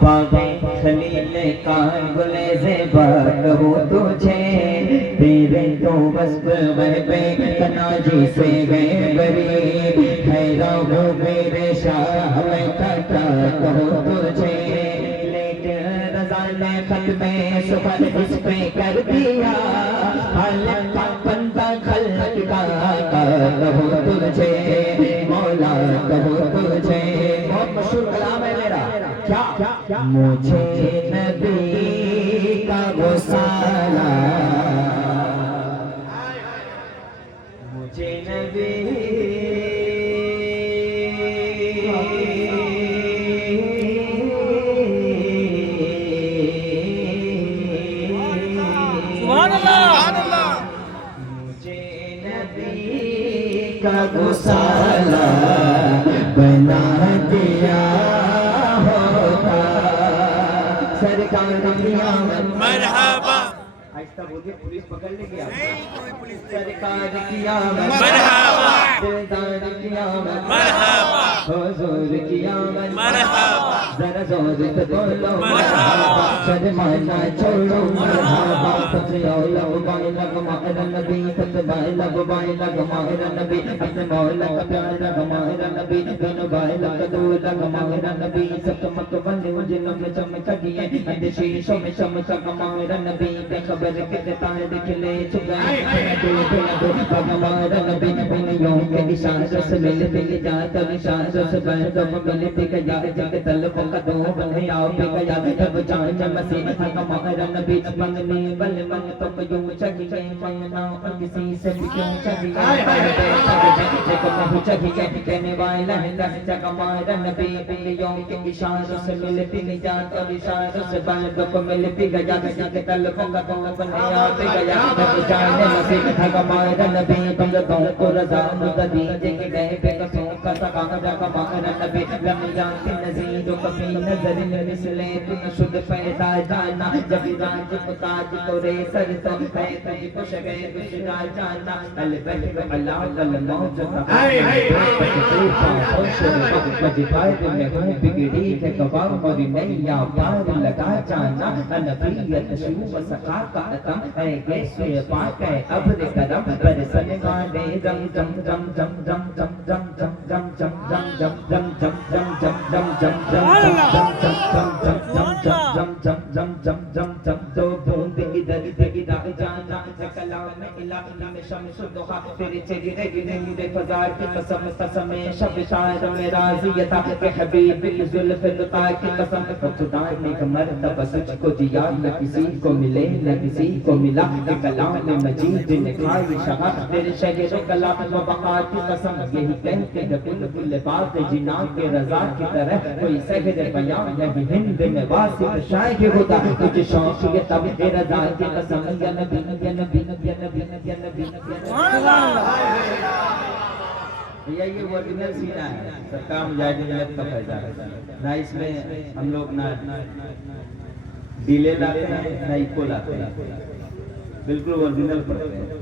باغیں خلیل کا گلے زیبا کہوں تجھے، تیرے تو وصف غیبے تناجی سے گئے بری، حیران ہوں میرے شاہ میں کیا کہوں تجھے، لیکن رضا نے ختم سفر اس پہ کر دیا، خالق کا بندہ خلق کا کہوں تجھے، مولا کہوں تجھے۔ بہت مشہور کلام ہے میرا، کیا مجھے نبی کا غسالہ، مجھے نبی سبحان اللہ، مجھے نبی کا غسالہ بنا دیا ہوتا، سرکار کی آمد مرحبا، آہستہ بولیے پولیس پکڑ لے گی آپ، سرکار کی آمد مرحبا، دلدار کی آمد مرحبا، حضور کی آمد مرحبا، ذرا زور سے بولو مرحبا، شرمانا چھوڑو مرحبا، پسیو لو بائے لگ ماہر نبی، فتبائے لگ بائے لگ ماہر نبی، اپنے مولا کا پیار لگ ماہر نبی، دونوں بائے لگ دو لگ ماہر نبی، سب چمک بندے جنوں میں چمک گئے، اندھے شیشوں میں چمک ماہر نبی، بے خبر کے تارے کھلے چھپے ماہر نبی، انیوں کے اشاروں سے ملتی جاتا اشاروں سے بردوں ملتی گیا، جب طلبوں کا دو بنے آؤ پہ گیا، جب جان مسیح حق ماہر نبی، منگنی بل من تم یوں چگیے، منگنا اور کسی سے بھی کیوں چگیے، دیکھو میں چگیے کہنے والا ہے جگہ ماہر نبی، انیوں کے اشاروں سے ملتی نجات اور اشاروں سے بردوں کو ملتی گیا، جب طلبوں کا دو بنے آؤ پہ گیا، جب جان مسیح حق ماہر نبی، بندوں کو رضا مددی کہ گئے بے قصوں کا سکا جگہ ماہر نبی، لمیان کی نظیر جو کبھی نظر میں مثلے تو نشد پیدا جانا، جب راج متاج تو رے سر تو ہے تجھ کو شگئے بشرا جانا، البہر علا والموج مجھائد میں ہوں بگڑی ہے گوام موری نیا پار لگا جانا، نبیت شو و سقا کا اتم ہے گیسوئے پاک ہے عبر کرم برسن والے جم جم جم جم جم جم جم جم جم جم جم جم جم جم جم جم جم تو بوند ادھر ادھر جانا، کلام الہی میں شمس دخا تیرے چہرے گرے فضا کی قسم قسم شب شاعر میں راضی تھا کہ حبیب کی زلف لطا کی قسم، خدا نے ایک مرتبہ سچ کو دیا، نہ کسی کو ملے نہ کسی کو ملا، کہ کلام مجید نے کھائی شہا تیرے شہر و کلام و بقا کی قسم، یہی کہتے ہیں بالکل بات جنان کے رضا کی طرح کوئی سحر بیان نہیں، ہند میں واسط شاعر ہوتا تجھ شوق یہ تب رضا کی قسم، یا نبی یا نبی یا نبی یا نبی یہ اوریجنل سینہ ہے، سرکار مجاہدین کا فیضا ہے، نہ اس میں ہم لوگ نہ ڈیلے لاتے ہیں نہ ایکو لاتے ہیں، بالکل اوریجنل پڑھتے ہیں۔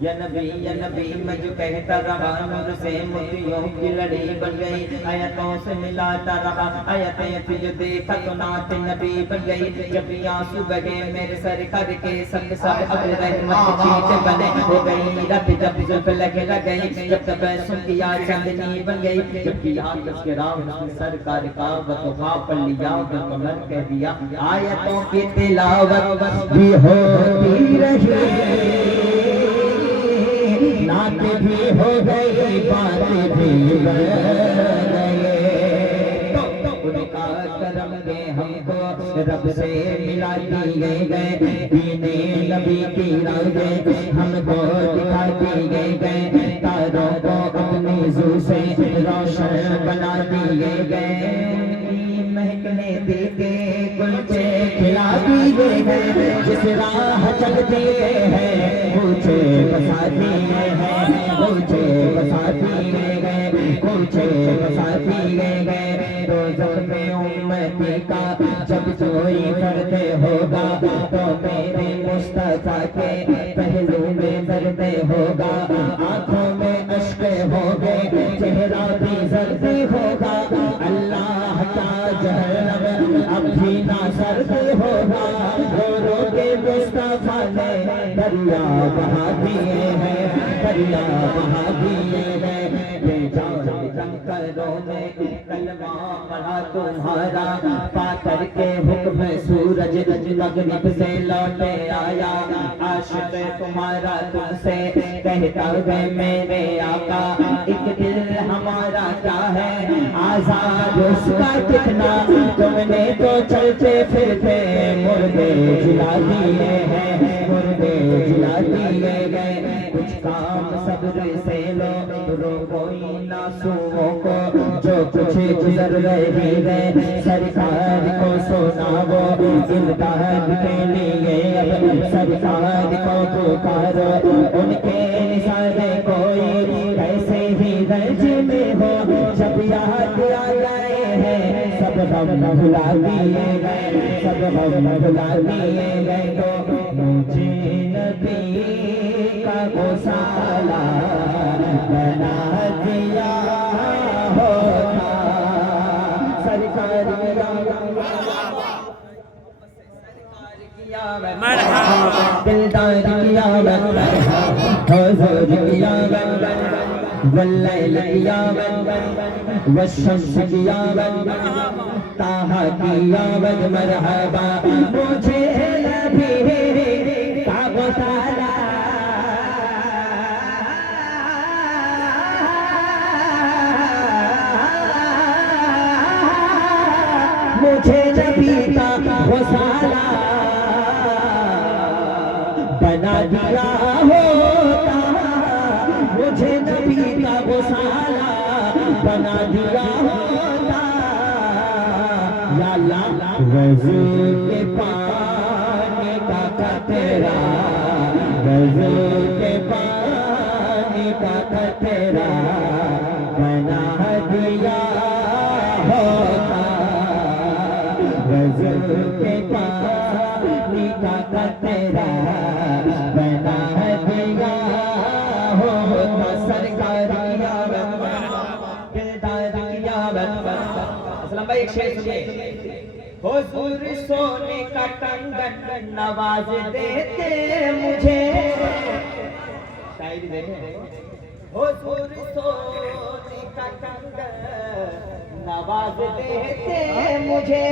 یا نبی میں جو کہتا رہا نور سے موتیوں کی لڑی بن گئی، آیتوں سے ملاتا رہا آیتیں پھر جو دیکھا تو نعت نبی بن گئی، جب آنسو بہے میرے سرکار کے سنگ سب ابر رحمت چیٹ بنے ہو گئی، رب جب زلف لگے لگئی، جب تبسم کیا چاندنی بن گئی، جب کیا تذکرہ سرکار کا وقفہ پڑھ لیا قمر کہہ دیا، آیتوں کی تلاوت بھی ہوتی رہی، نعت بھی ہو گئی باتیں بھی بڑھ گئے، ان کا کرم دے ہم کو رب سے ملا دیے گئے، دین نبی کی راہیں ہم کو دکھا دیے گئے، تاروں کو اپنی زو سے روشن بنا دیے گئے، مہکنے دیتے کلچے کھلا دیے گئے، جس راہ چل دیے ہیں مجھے بسا دیے ہیں، مجھے بسا دیے گئے، مجھے بسا دیے گئے، دوزخ میں امتی کا جب کوئی فرد ہوگا تو میرے مصطفیٰ کے پہلو میں درد ہوگا، آنکھوں میں اشک ہوگے چہرہ بھی زرد ہوگا، اللہ بھی نہ سرد ہوگا رو رو کے مصطفیٰ نے دریا بہا دیے ہیں دریا بہا دیے ہیں بے جان جنگ کروں نے کلمہ پڑھا تمہارا پا کر کے حکم سورج مغرب سے لوٹے آیا عاشق تمہارا تم سے کہتا ہے میرے آقا ایک دل ہمارا کیا ہے آزاد اس کا کتنا تم نے تو چلتے پھرتے مردے جلا دیے ہیں مردے جلا دیے گئے کچھ کام صبر سے لو رو کوئی ناسوؤں کو جو کچھ گزر رہی ہے سرکار کو سناؤ امداد کے لیے اب سرکار کو پکارو ان کے نثار کوئی ایسے ہی درج میں ہو جب یاد آ گئے ہیں سب غم بھلا دیے گئے سب غم بھلا دیے گئے تو مجھے نبی کا غسالہ بنا دیا ہوتا سرکار دلدار کی آمد حضور کی آمد واللیل کی آمد والشمس کی آمد طه کی آمد مرحبا مجھے نبی کا غسالہ مجھے نبی کا غسالہ بنا دیا ہوتا مجھے نبی کا غسالہ بنا دیا ہوتا یا اللہ وضو کے پانی کا قطرہ وضو کے پانی کا قطرہ بنا دیا ہوتا وضو کے پانی کا قطرہ بنا دیا ہوتا سرکار کی آمد دلدار کی آمد اسلام بھائی ایک شعر سنیے حضور سونے کا کنگن نواز دیتے مجھے شاعری دیکھیں حضور سونے کا کنگن نواز دیتے مجھے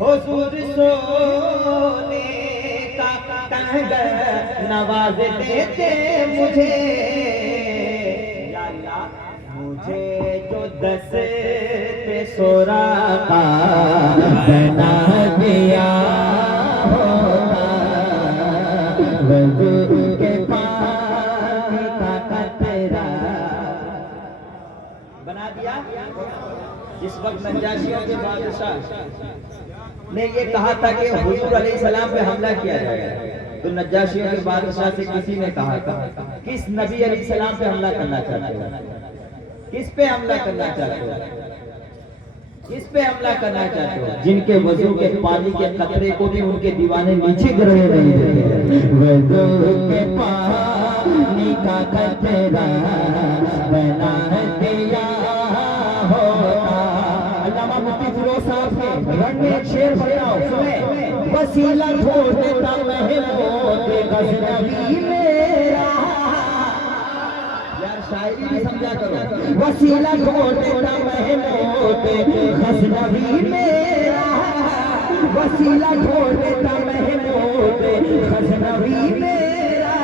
حضور سونے کا کنگن نواز دیتے مجھے یا اللہ مجھے جو دست سوراخا بنا دیا ہوتا وضو کے پانی کا قطرہ بنا دیا جس وقت نجاشیوں کے بادشاہ نے یہ کہا تھا کہ حضور علیہ السلام پہ حملہ کیا جائے تو نجاشیوں کے بادشاہ سے کسی نے کہا تھا کس نبی علیہ السلام پہ حملہ کرنا چاہتے ہو کس پہ حملہ کرنا چاہتے ہو کس پہ حملہ کرنا چاہتے ہو جن کے وضو کے پانی کے قطرے کو بھی ان کے دیوانے نیچے گرے نہیں دیتے وضو کے پانی کا قطرہ بنا دیا ہوتا علامہ مفتی فیروز صاحب کے رنگ میں ایک شعر پڑھاؤ سنیں وسیلہ چھوڑ دیتا محبوب غزنوی میرا یار شاعری بھی سمجھا کرو وسیلہ چھوڑ دیتا محبوب غزنوی میرا وسیلہ چھوڑ دیتا محبوب غزنوی میرا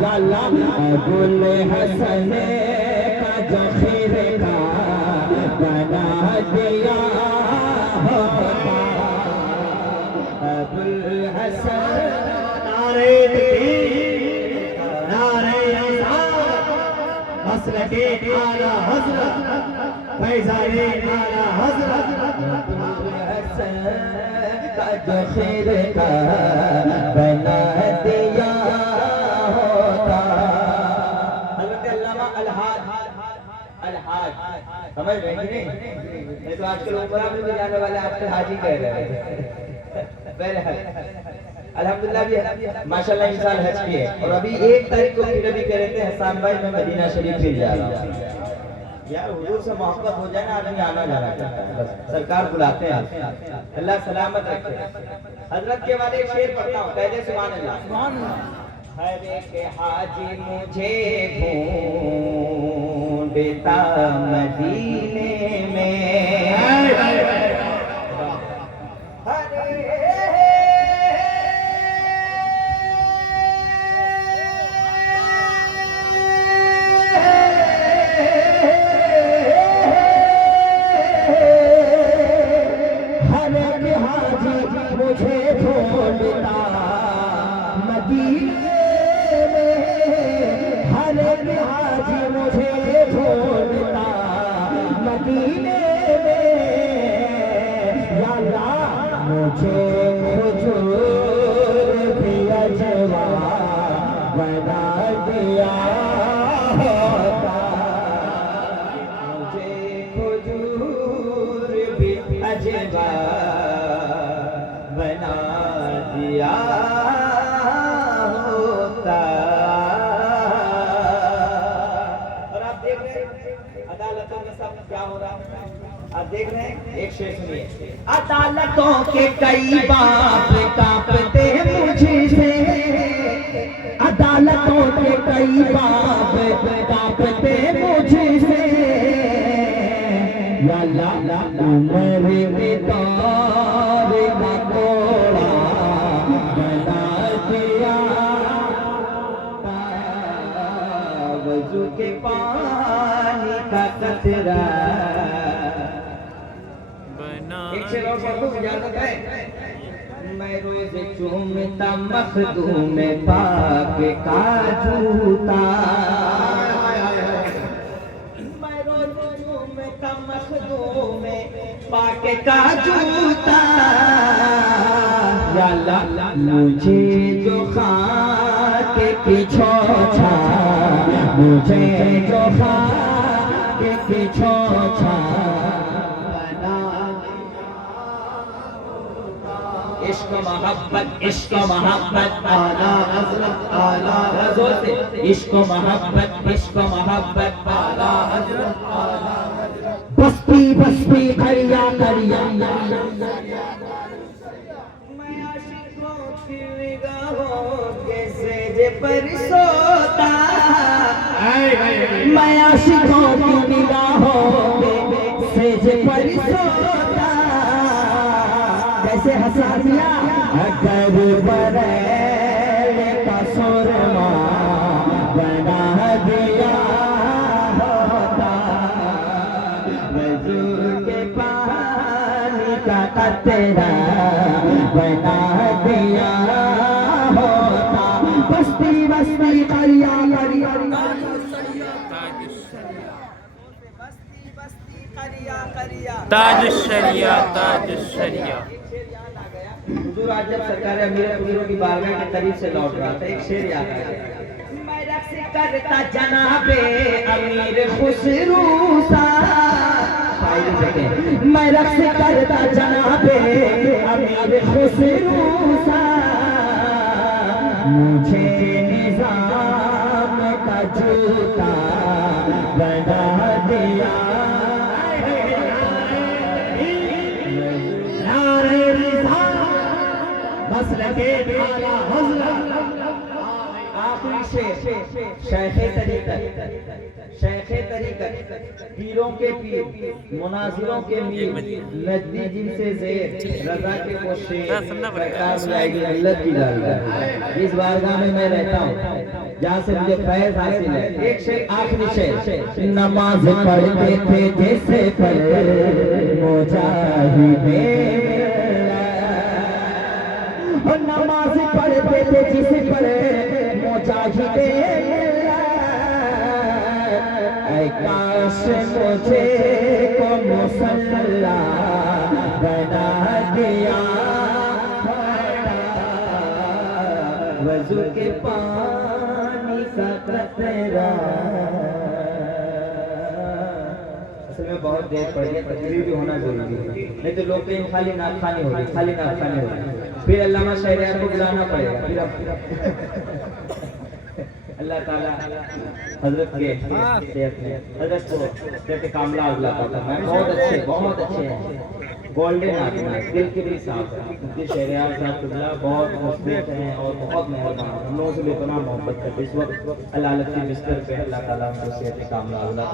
یا اللہ ابو الحسن کا ذخیرے کا بنا دیا ہوتا ابو الحسن نعرہ تکبیر نعرہ رسالت مسلک اعلی حضرت فیضان اعلی حضرت ابو الحسن کا ذخیرے کا بنا دیا ہوتا حضرت علامہ الحاج سمجھ رہے ہیں نہیں تو آج کل اوپر میں بھی جانے والے آپ سے حاجی کہہ رہے ہیں بہرحال الحمدللہ بھی ماشاءاللہ ان سال حج کیے اور ابھی 1 تاریخ کو پھر ابھی کہہ رہے تھے حسان بھائی میں مدینہ شریف پھر جا رہا ہوں یار حضور سے محبت ہو جائے نا آدمی آنا جانا کرتا ہے بس سرکار بلاتے ہیں اللہ سلامت رکھے حضرت کے والے ایک شعر پڑھتا ہوں پہلے سبحان اللہ ہر ایک حاجی مجھے ڈھونڈتا مدینے میں بنا دیا ہوتا اور آپ دیکھ رہے ہیں عدالتوں میں سب کیا ہو رہا ہے آپ دیکھ رہے ہیں ایک شعر سنیے عدالتوں کے کئی باپ کانپتے مجھ سے عدالتوں کے کئی باپ کانپتے مجھ سے یا اللہ عمر میں دار کا کوڑا بنا دیا وضو کے پانی کا قطرہ ایک شعر اور پڑھ دوں اجازت ہے میں روز چومتا مخدوم پاک کا جوتا میں روز چومتا مخدوم پاک کا جوتا یا اللہ مجھے جو خاک کی چھوچھا مجھے جو خاک کی چھوچھا عشق محبت اعلیٰ حضرت اعلیٰ عشق محبت اعلیٰ حضرت بستی بستی کریا کریا میں عاشقوں کی نگاہوں کے سیج پر سوتا میں عاشقوں کی نگاہوں کے سیج پر سوتا جیسے حسانیہ اگر بریل کا سرما بنا دیا ہوتا وضو کے پانی کا قطرہ بنا دیا ہوتا بستی بستی کریا کریا تاج الشریعہ تاج الشریعہ حضور آج جب سرکار امیر حضوروں کی بارگاہ کے قریب سے لوٹ رہا تھا ایک شعر یاد آیا میں رقص کرتا جناب امیر خسرو سا میں رقص کرتا جناب امیر خسرو سا مجھے نظام کا جوتا بنا دیا مسلکے اعلیٰ حضرت آخری شیخ طریقت پیروں کے پیر مناظروں کے میر نجدی جن سے زیر رضا کے پوشے سرکار لائے گی ملت کی دارگاہ اس بارگاہ میں میں رہتا ہوں جہاں سے مجھے فیض حاصل ہے ایک شیخ آخری شیخ نماز پڑھتے تھے جیسے پر مجاہدین نماز پڑھتے تھے جس پر مجاہدین اے کاش مجھے کو مصلی بنا دیا وضو کے پانی کا قطرہ اصل میں بہت دیر پڑ گئی تقریر بھی ہونا ضروری ہے نہیں تو لوگ کہیں خالی نعت خوانی ہوگی پھر علامہ شہریار کو بلانا پڑے گا اللہ تعالیٰ حضرت کے صحت میں حضرت کو صحت کاملہ عطا فرمائے. بہت اچھے ہیں, گولڈن آدمی, دل کے بھی صاف ہے. مفتی شہریار صاحب قبلہ بہت مصروف ہیں اور بہت مہربان, ہم لوگوں سے بھی اتنا محبت کرتے. اس وقت علالت کے بستر پہ اللہ تعالیٰ ان کو صحت کاملہ عطا